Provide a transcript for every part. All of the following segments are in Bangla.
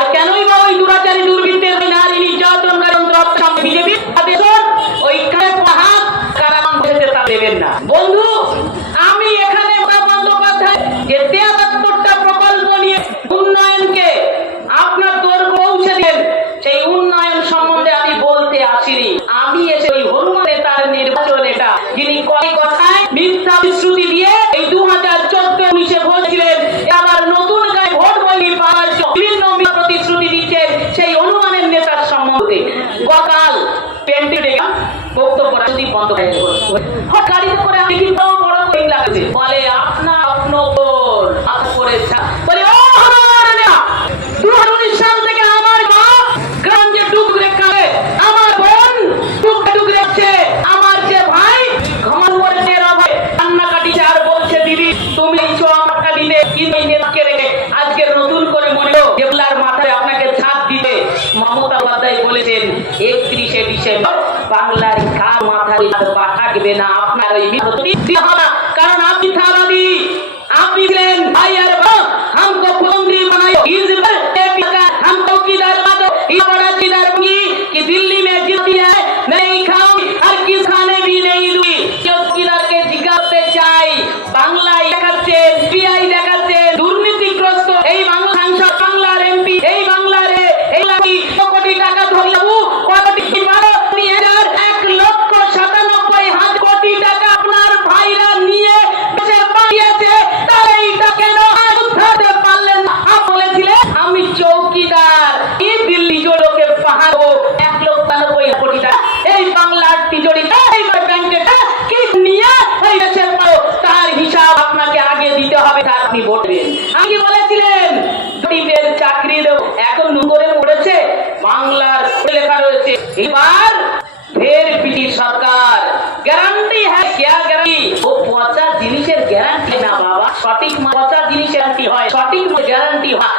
আর কেনই বা ওই দুরাচারী দুর্বৃত্তের ওই নারী নির্যাতন কারণ বিজেপি ওই হাত কারা মানুষের তা দেবেন না। বন্ধু, আমি এখানে বন্দ্যোপাধ্যায় যে তেয়াত্তরটা প্রকল্প নিয়ে উন্নয়নকে আপনার দোর পৌঁছে দেন সেই উন্নয়ন সম্বন্ধে আমি বলতে আসিনি। আমি এসে ওই হনুমানে তার নির্বাচন এটা, যিনি কয় কথায় মিথ্যা বিশ্রুতি লাগবে না লেখা রয়েছে। এবার ফের সরকার গ্যারান্টি হ্যাঁ গ্যারান্টি ও পচা জিনিসের গ্যারান্টি না বাবা, সঠিক পচা গ্যারান্টি হয়, সঠিক গ্যারান্টি হয়।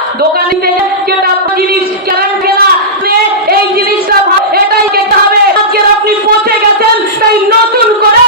যেটা জিনিস গ্যারান্টি না, এই জিনিসটা এটাই খেতে হবে। আজকের আপনি পচে গেছেন, তাই নতুন করে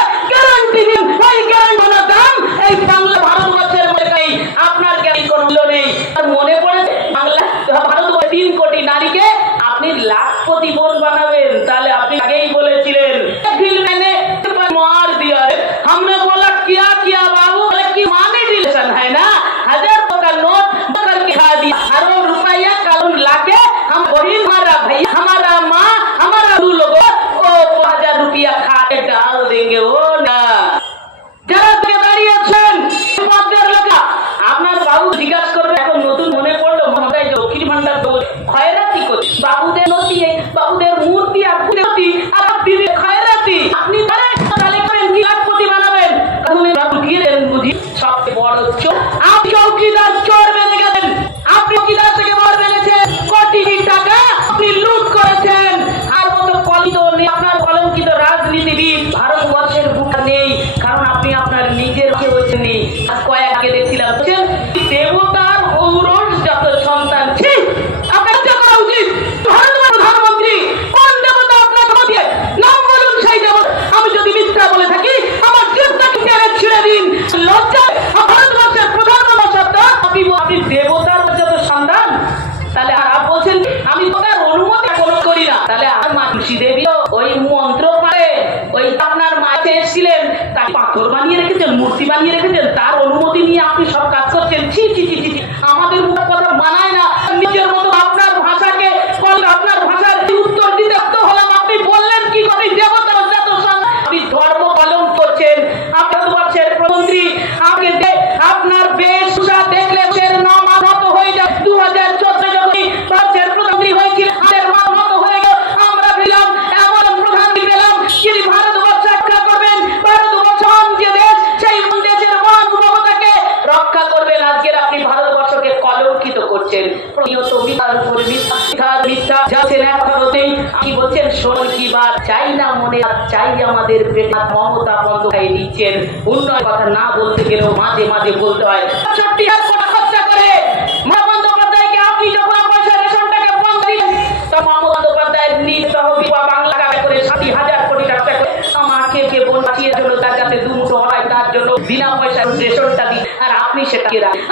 চালিয়ে রেখেছেন তার অনুমতি নিয়ে আপনি সব চাই না মনে চাই আমাদের পেটে মমতা বন্দ্যোপাধ্যায় নিচের উন্নয়ন কথা না বলতে গেলেও মাঝে মাঝে বলতে হয় বাংলা করে হাজার কোটি টাকা বোন তার হয়, তার জন্য বিনা রেশনটা দিই, আর আপনি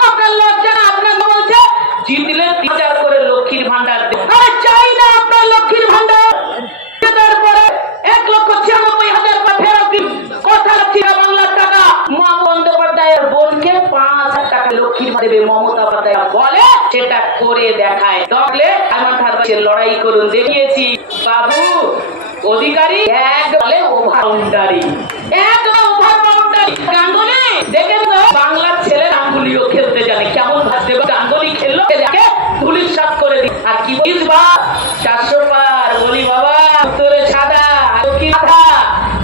আপনার লজ্জা আপনার বলছে জিতলে তিন করে লক্ষ্মীর ভান্ডার আমি চাই না আপনার লক্ষ্মীর ভান্ডার দেখায়। তাহলে আমার ধারণা লড়াই করুন, দেখিয়েছি। বাবু, অধিকারী, এক বলে ওভারবাউন্ডারি এক ওভারবাউন্ডারি গাঙ্গুলি দেখেন তো বাংলার ছেলে গাঙ্গুলিও খেলতে জানে। কেমন ভাবতে গাঙ্গুলি খেললো পুলিশ সাত করে দিই। আর কি বুঝবা চারশো পার বলি বাবা তোরে সাদা আর কি গাধা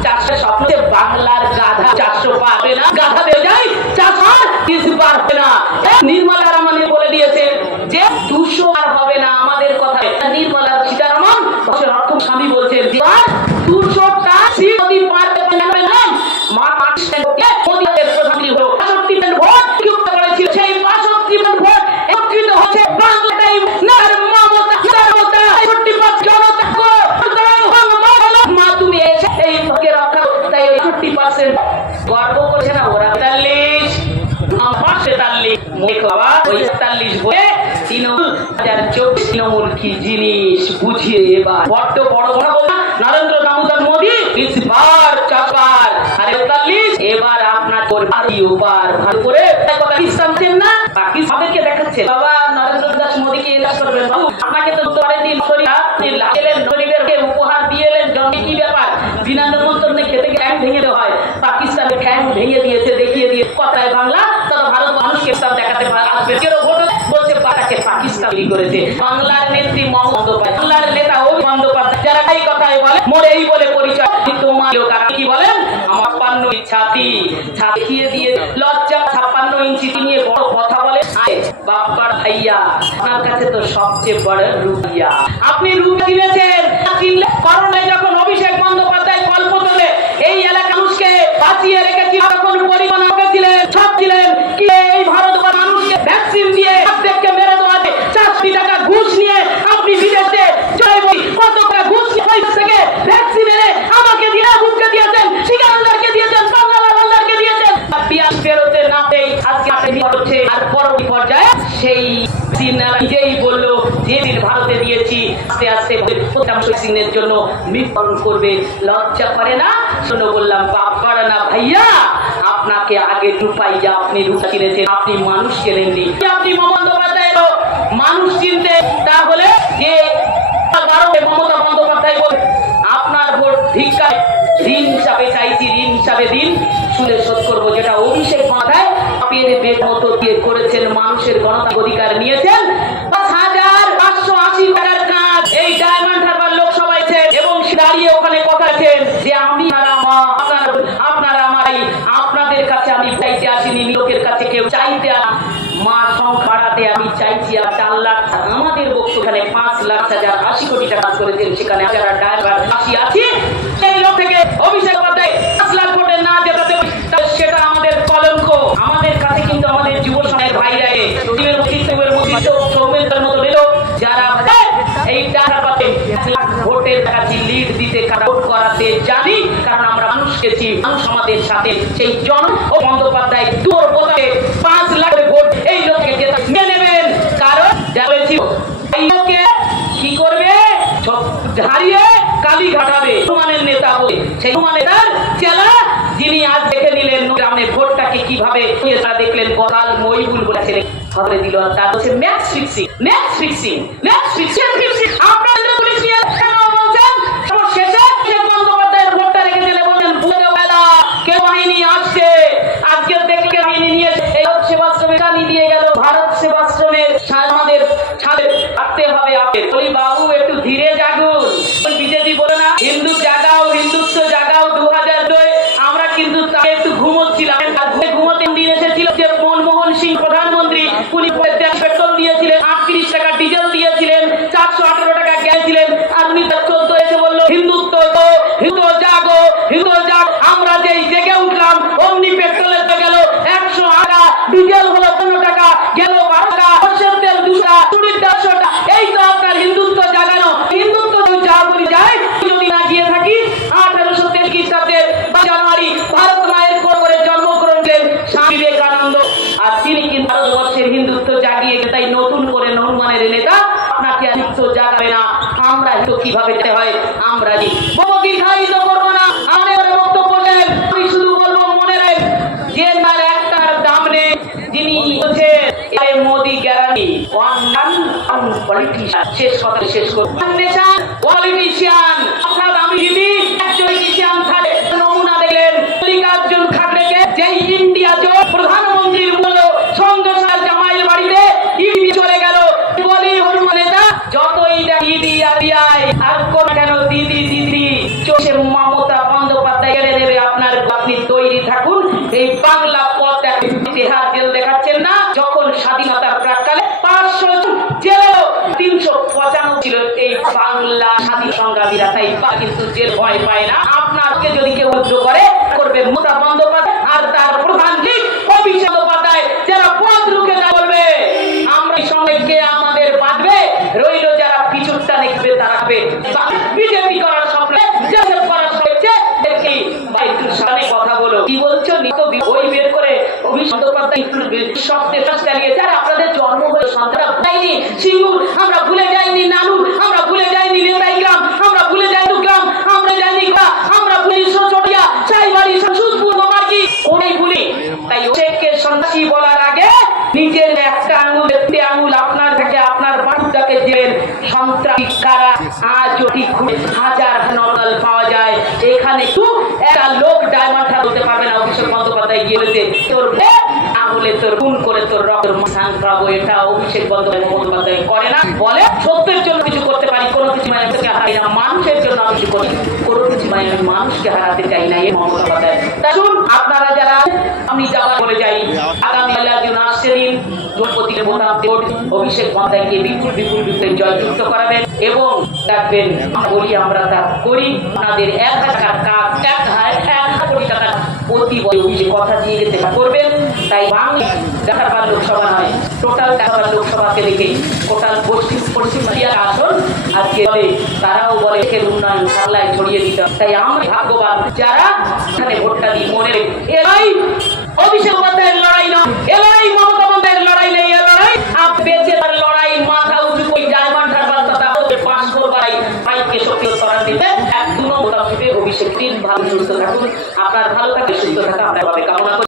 চারশো স্বপ্ন যে বাংলার গাধা চারশো পার হবে না গাধা দেবে যাই চারশো কিছু পার হবে না নির্মলা রামানি বলে দিয়েছে যে দুশো আর হবে না আমাদের কথা নির্মলা সীতারামন অর্থ স্বামী বলছেন যে আর দুশোটা সিট যদি পার করতে পারবে না মা পাকিস্তানকে মোদীদের প্রধানমন্ত্রী হলো বাষট্টি জন ভোট কি উত্তর করেছিল সেই বাষট্টি জন ভোট একত্রিত হচ্ছে বাংলা টাইম নার মমতা মমতা ফোর্টি পাঁচ জনতা কো মা তুমি এসে এই ভোটকে রক্ষা করো। তাই ফিফটি পার্সেন্ট গর্ব করছে না ওরা তেতাল্লিশ আমার তেতাল্লিশ মুখ বাবা ওই তেতাল্লিশ বলে তৃণমূল হাজার চব্বিশ তৃণমূল কি জিনিস বুঝিয়ে এবার? বড্ড বড় বড় নরেন্দ্র দামোদর মোদী ইসবার চাপার আর তেতাল্লিশ এবার আপনার করবারই ওপার ভালো করে। একটা দেন না। পাকিস্তানকে দেখাচ্ছে। বাবা, নরেন্দ্র দাস মোদীকে এলাস করবেন বাবু। আপনাকে তো শরীর আপনি এলেন গরিবেরকে উপহার দিয়ে এলেন। জন্মে কি ব্যাপার? বিনা নিমন্ত্রণে খেতে ঠ্যাং ভেঙে দেওয়া হয়। পাকিস্তানের ঠ্যাং ভেঙে দিয়েছে, দেখিয়ে দিয়ে কথায় বাংলা তৈরি করেছে। বাংলার নেত্রী বাংলার নেতা বন্দ্যোপাধ্যায়, যারা এই বলে এই বলে পরিচয়। তোমার কি বলেন? ছাতি। দিয়ে লজ্জা, ছাপ্পান্ন ইঞ্চি নিয়ে বড় কথা বলে। বাপ্পার ভাইয়া, আপনার কাছে তো সবচেয়ে বড় রুপিয়া। আপনি রুপি কিনেছেন করোনায় যখন অভিষেক বন্দ্যোপাধ্যায় কল্প তোলে এই এলাকা মানুষকে বাঁচিয়ে রেখেছি তখন পরিমাণ ছিলেন সব ছিলেন কি এই ভারত বা মানুষকে ভ্যাকসিন দিয়ে প্রত্যেককে মেরে দেওয়াতে চারটি টাকা ঘুষ নিয়ে আপনি বিদেশে জয় বই কত টাকা ঘুষ নিয়ে ওই থেকে ভ্যাকসিন এনে আমাকে দিয়ে বুককে দিয়েছেন সিকান্দারকে দিয়েছেন বাংলা বাংলাকে দিয়েছেন আর পিয়াজ বেরোতে না পেয়ে আজকে আপনি বিপদ হচ্ছে আর পরবর্তী পর্যায়ে সেই সিনারা নিজেই বলল যেদিন ভারতে দিয়েছি আস্তে আস্তে সিংহের জন্য মৃত্যুবরণ করবে, লজ্জা করে না? শোনো, বললাম, বাপ করে না, ভাইয়া, আপনাকে আগে রূপাই যা, আপনি রূপা কিনেছেন আপনি মানুষ কেনেননি আপনি মমতা মানুষ চিনতে তাহলে যে মমতা বন্দ্যোপাধ্যায় বলে, আপনার ভোট ভিক্ষায় ঋণ হিসাবে চাইছি, ঋণ হিসাবে দিন, শুনে শোধ করব যেটা অভিষেক মাথায় পেরে বেগ মতো দিয়ে করেছেন, মানুষের গণতান্ত্রিক অধিকার নিয়েছেন কথা যে আমি আপনারা আমার আপনাদের কাছে আমি চাইতে আসিনি, লোকের কাছে কেউ চাইতে মা সংখ্যা বাড়াতে আমি চাইছি চার লাখ আমাদের বক্তব্যখানে পাঁচ লাখ হাজার আশি কোটি টাকা করে করেছেন, সেখানে হাজার ড্রাইভার আশি আছে। মানুষ আমাদের সাথে সেই জন ও বন্দ্যোপাধ্যায় দূর বোধে পাঁচ লাখ ভোট এই জেতা মেনে নেবেন। কারণ যা বলেছি এই লোককে কি করবে? হারিয়ে কালি ঘাটাবে। হনুমানের নেতা বলে, সেই হনুমানের চেলা যিনি আজ দেখে নিলেন গ্রামে ভোটটাকে কীভাবে তারা দেখলেন গতাল মইবুল বলেছিলেন খবরে দিল আর তার হচ্ছে match fixing match fixing match fixing. Diesel হলো পনেরো টাকা, গেল বারো টাকা, সর্ষের তেল টাকা টাকা। এই তো আপনার হিন্দুত্ব জাগানো। হিন্দুত্ব যা যায় যদি না গিয়ে থাকি, আঠারোশো তেইশ খ্রিস্টাব্দের জানুয়ারি ভারত মায়ের করে জন্মগ্রহণ করেন স্বামী বিবেকানন্দ। আর তিনি কিন্তু ভারতবর্ষের হিন্দুত্ব জাগিয়ে তাই নতুন করে হনুমানের নেতা, আপনাকে হিন্দুত্ব জাগাবে না। আমরা তো কীভাবে হয়, আমরা যে বহু পলিটিশিয়ান শেষ কথা শেষ করব। নেশন সংগ্রামীরা পা কিন্তু জেল ভয় পায় না। আপনাকে যদি কেউ উজ্জ্ব করে, করবে মমতা বন্দ্যোপাধ্যায় আর তার প্রধান দিক অভিষেক বন্দ্যোপাধ্যায় যারা পথ রুখে দেওয়া বলবে আমরা এই সঙ্গে কে আমাদের বাঁধবে রইল যারা পিছুরটা দেখবে তারা হবে বিজেপি করার স্বপ্ন জেসেফ করার স্বপ্নে দেখি ভাই একটু সামনে কথা বলো কি বলছো নিত ওই বের করে অভিষেক বন্দ্যোপাধ্যায় একটু শব্দে শ্বাস চালিয়ে যারা আপনাদের জন্ম হয়ে সন্তান যায়নি সিঙ্গুর আমরা ভুলে যাইনি নানুর আমরা ভুলে যাইনি নেতাই গ্রাম আমরা ভুলে যাইনি গ্রাম আমরা যাইনি গ্রা আমরা ভুলি ছোটিয়া চাইবাড়ি সুদপুর মার্কি ওই ভুলি তাই ওকে সন্ত্রাসী বলার আগে নিজের একটা আঙুল একটি আঙুল আপনার থেকে আপনার বাড়িটাকে দিলেন সন্ত্রাসী কারা আজ ওটি খুঁজে হাজার নকল পাওয়া যায় এখানে তু একটা লোক ডায়মন্ড বলতে পারবে না অভিষেক বন্দ্যোপাধ্যায় গিয়ে বলেছে তোর বে আঙুলে তোর খুন করে তোর রক্তের মাথান খাব এটা অভিষেক বন্দ্যোপাধ্যায় করে না, বলে সত্যের জন্য কিছু করতে পারি, কোনো কিছু মানে হারাই না, মানুষের জন্য আমি কিছু করি কোনো কিছু মানে মানুষকে হারাতে চাই না, এই মমতা শুন আপনারা যারা আমি যাবার বলে যাই, আগামী জুন আসছে দিন দ্রৌপদীর বোতাম অভিষেক বন্দ্যোপাধ্যায়কে বিপুল বিপুল বিপুল জয়যুক্ত করাবেন এবং ডাকবেন বলি আমরা তা করি, আপনাদের এক হাজার কাজ এক হাজার, এক কোটি টাকা প্রতি বছর অভিষেক কথা দিয়ে যেতে করবেন, তাই বাংলা দেখাবার লোকসভা নয়, টোটাল দেখাবার লোকসভাকে দেখে টোটাল পশ্চিম পশ্চিম আসন আজকে বলে, তারাও বলে এর উন্নয়ন সাল্লায় ছড়িয়ে দিতে তাই আমরা ভাগ্যবান, যারা এখানে ভোটটা দিই মনে এরাই অভিষেক বন্দ্যোপাধ্যায়ের লড়াই নয়, এ লড়াই মমতা বন্দ্যোপাধ্যায়ের লড়াই নেই, এ লড়াই বেঁচে তার লড়াই, মাথা উঁচু করে ডায়মন্ড হারবার কথা পাঁচ করবাই বাইককে শক্তি করার দিতে এক দু নম্বর অভিষেক দিন ভালো সুস্থ থাকুন। আপনার ভালো থাকে সুস্থ থাকা আপনার কামনা